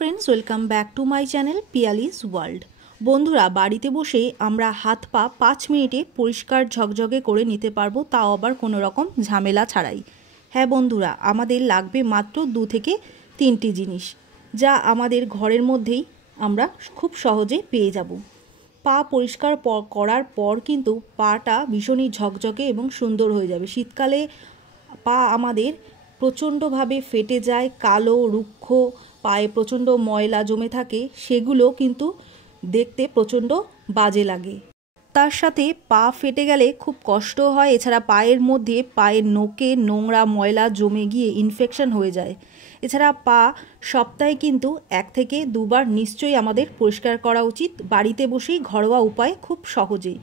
Friends welcome back to my channel Piyali's world. बंधुरा बाड़ीते बसे आमरा हाथ पा 5 मिनिटे परिष्कार झकझके करे निते पारबो, ताओ आबार कोनो रकम झामेला छाड़ाई। हाँ बंधुरा, आमादेर लागबे मात्र 2 থেকে 3टी जिनिस, जा आमादेर घरेर मध्येई आमरा खूब सहजे पेये जाबो। पा परिष्कार करार पर किन्तु पाटा भीषणই झकझके एबं सुंदर हये जाबे। शीतकाले पा आमादेर प्रचंडभावे फेटे जाए, कालो रुक्ष पाए प्रचंड मयला जमे थाके, सेगुलो किन्तु देखते प्रचंड बाजे लागे। तार साथे पा फेटे गेले खूब कष्ट हय। एछाड़ा पायेर मध्य पायेर नोके नोंगरा मयला जमे गिये इनफेक्शन हये जाए। एछाड़ा पा सप्ताहे किन्तु 1 থেকে 2 বার निश्चयই आमादेर परिष्कार करा उचित, बाड़ीते बसेई घरोया उपाय खूब सहजेई।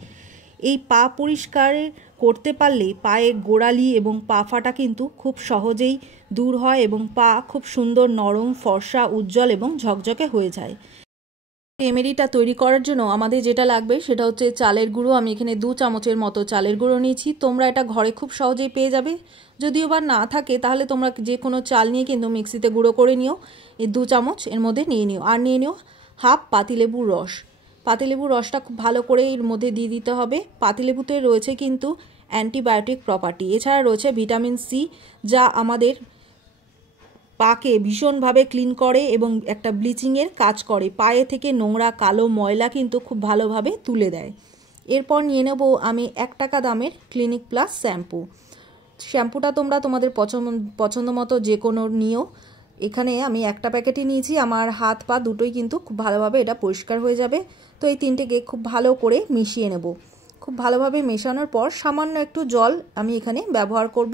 এই পা পরিষ্কার করতে পারলে পায়ের গোড়ালি এবং পা ফাটা কিন্তু খুব সহজেই দূর হয় এবং পা খুব সুন্দর নরম ফর্সা উজ্জ্বল এবং ঝকঝকে হয়ে যায়। রেমেডিটা তৈরি করার জন্য আমাদের যেটা লাগবে সেটা হচ্ছে চালের গুঁড়ো। আমি এখানে 2 চামচের মতো চালের গুঁড়ো নিয়েছি। তোমরা এটা ঘরে খুব সহজেই পেয়ে যাবে। যদিও বা না থাকে তাহলে তোমরা যে কোনো চাল নিয়ে কিন্তু মিক্সিতে গুঁড়ো করে নিও। এই 2 চামচ এর মধ্যে নিয়ে নিও। আর নিয়ে নিও হাফ পাতিলেবুর রস। পাতিলেবুর রসটা খুব ভালো করে এর মধ্যে দিয়ে দিতে হবে। পাতিলেবুতে রয়েছে কিন্তু অ্যান্টিবায়োটিক প্রপার্টি, এছাড়া রয়েছে ভিটামিন সি, যা আমাদের পাকে ভীষণভাবে ক্লিন করে এবং একটা ব্লিচিংয়ের কাজ করে। পায়ে থেকে নোংরা কালো ময়লা কিন্তু খুব ভালোভাবে তুলে দেয়। এরপর নিয়ে নেব আমি 1 টাকা দামের ক্লিনিক প্লাস শ্যাম্পু। শ্যাম্পুটা তোমরা তোমাদের পছন্দ মতো যে কোনো নিও। এখানে আমি একটা প্যাকেটই নিয়েছি। আমার হাত পা দুটোই কিন্তু খুব ভালোভাবে এটা পরিষ্কার হয়ে যাবে। তো এই তিনটেকে খুব ভালো করে মিশিয়ে নেব। খুব ভালোভাবে মেশানোর পর সামান্য একটু জল আমি এখানে ব্যবহার করব।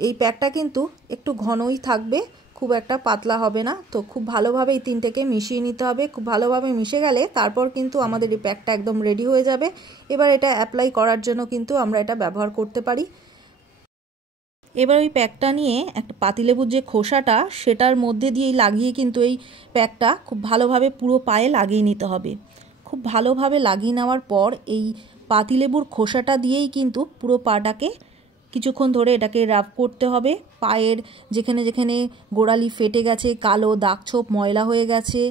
এই প্যাকটা কিন্তু একটু ঘনই থাকবে, খুব একটা পাতলা হবে না। তো খুব ভালোভাবে এই তিনটেকে মিশিয়ে নিতে হবে। খুব ভালোভাবে মিশে গেলে তারপর কিন্তু আমাদের এই প্যাকটা একদম রেডি হয়ে যাবে। এবার এটা অ্যাপ্লাই করার জন্য কিন্তু আমরা এটা ব্যবহার করতে পারি। এবার ওই প্যাকটা নিয়ে একটা পাতিলেবুর যে খোসাটা সেটার মধ্যে দিয়েই লাগিয়ে কিন্তু এই প্যাকটা খুব ভালোভাবে পুরো পায়ে লাগিয়ে নিতে হবে। খুব ভালোভাবে লাগিয়ে নেওয়ার পর এই পাতিলেবুর খোসাটা দিয়েই কিন্তু পুরো পাটাকে কিছুক্ষণ ধরে এটাকে রাব করতে হবে। পায়ের যেখানে যেখানে গোড়ালি ফেটে গেছে, কালো দাগ ছোপ ময়লা হয়ে গেছে,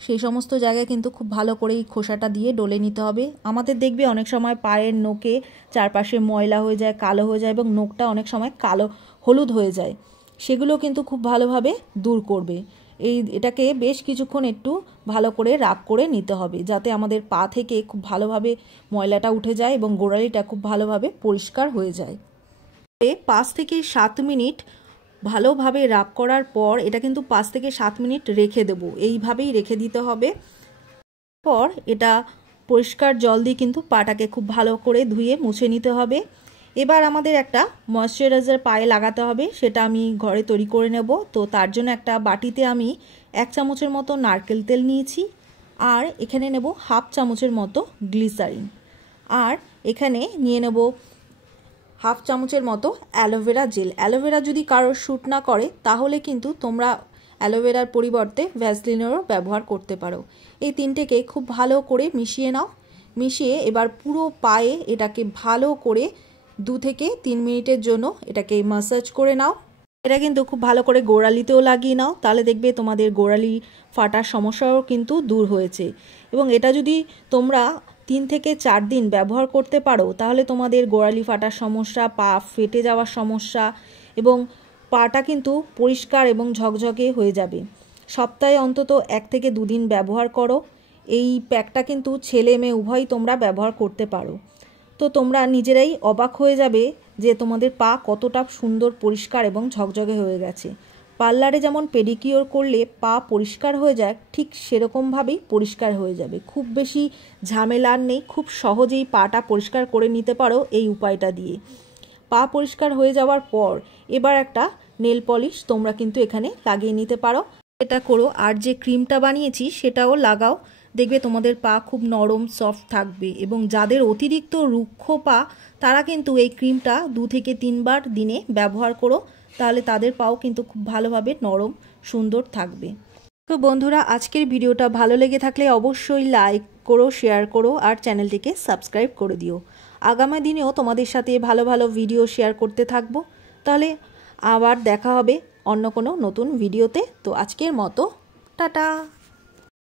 সেই সমস্ত জায়গায় কিন্তু খুব ভালো করে এই খোসাটা দিয়ে ডলে নিতে হবে। আমাদের দেখবে অনেক সময় পায়ের নোকে চারপাশে ময়লা হয়ে যায়, কালো হয়ে যায় এবং নোকটা অনেক সময় কালো হলুদ হয়ে যায়, সেগুলো কিন্তু খুব ভালোভাবে দূর করবে। এটাকে বেশ কিছুক্ষণ একটু ভালো করে রাব করে নিতে হবে, যাতে আমাদের পা থেকে খুব ভালোভাবে ময়লাটা উঠে যায় এবং গোড়ালিটা খুব ভালোভাবে পরিষ্কার হয়ে যায়। 5 থেকে 7 মিনিট ভালোভাবে রাব করার পর এটা কিন্তু 5 থেকে 7 মিনিট রেখে দেব। এইভাবেই রেখে দিতে হবে। পর এটা পরিষ্কার জল দিয়ে কিন্তু পাটাকে খুব ভালো করে ধুয়ে মুছে নিতে হবে। এবার আমাদের একটা ময়শ্চারাইজার পায়ে লাগাতে হবে, সেটা আমি ঘরে তৈরি করে নেব। তো তার জন্য একটা বাটিতে আমি 1 চামচের মতো নারকেল তেল নিয়েছি, আর এখানে নেব হাফ চামচের মতো গ্লিসারিন, আর এখানে নিয়ে নেব হাফ চামচের মতো অ্যালোভেরা জেল। অ্যালোভেরা যদি কারোর শ্যুট না করে তাহলে কিন্তু তোমরা অ্যালোভেরার পরিবর্তে ভ্যাসলিনেরও ব্যবহার করতে পারো। এই তিনটেকে খুব ভালো করে মিশিয়ে নাও। মিশিয়ে এবার পুরো পায়ে এটাকে ভালো করে 2 থেকে 3 মিনিটের জন্য এটাকে ম্যাসাজ করে নাও। এটা কিন্তু খুব ভালো করে গোড়ালিতেও লাগিয়ে নাও, তাহলে দেখবে তোমাদের গোড়ালি ফাটার সমস্যাও কিন্তু দূর হয়েছে। এবং এটা যদি তোমরা 3 থেকে 4 দিন ব্যবহার করতে পারো তাহলে তোমাদের গোড়ালি ফাটার সমস্যা, পা ফেটে যাওয়ার সমস্যা এবং পাটা কিন্তু পরিষ্কার এবং ঝকঝকে হয়ে যাবে। সপ্তাহে অন্তত 1 থেকে 2 দিন ব্যবহার করো। এই প্যাকটা কিন্তু ছেলে মেয়ে উভয়ই তোমরা ব্যবহার করতে পারো। তো তোমরা নিজেরাই অবাক হয়ে যাবে যে তোমাদের পা কতটা সুন্দর পরিষ্কার এবং ঝকঝকে হয়ে গেছে। পার্লারে যেমন পেডিকিওর করলে পা পরিষ্কার হয়ে যায়, ঠিক সেরকমভাবেই পরিষ্কার হয়ে যাবে। খুব বেশি ঝামেলার নেই, খুব সহজেই পাটা পরিষ্কার করে নিতে পারো এই উপায়টা দিয়ে। পা পরিষ্কার হয়ে যাওয়ার পর এবার একটা নেল পলিশ তোমরা কিন্তু এখানে লাগিয়ে নিতে পারো। এটা করো, আর যে ক্রিমটা বানিয়েছি সেটাও লাগাও। দেখবে তোমাদের পা খুব নরম সফট থাকবে। এবং যাদের অতিরিক্ত রুক্ষ পা তারা কিন্তু এই ক্রিমটা 2 থেকে 3 বার দিনে ব্যবহার করো, তাহলে তাদের পাও কিন্তু খুব ভালোভাবে নরম সুন্দর থাকবে। তো বন্ধুরা, আজকের ভিডিওটা ভালো লেগে থাকলে অবশ্যই লাইক করো, শেয়ার করো আর চ্যানেলটিকে সাবস্ক্রাইব করে দিও। আগামী দিনেও তোমাদের সাথে ভালো ভালো ভিডিও শেয়ার করতে থাকবো। তাহলে আবার দেখা হবে অন্য কোনো নতুন ভিডিওতে। তো আজকের মতো টাটা।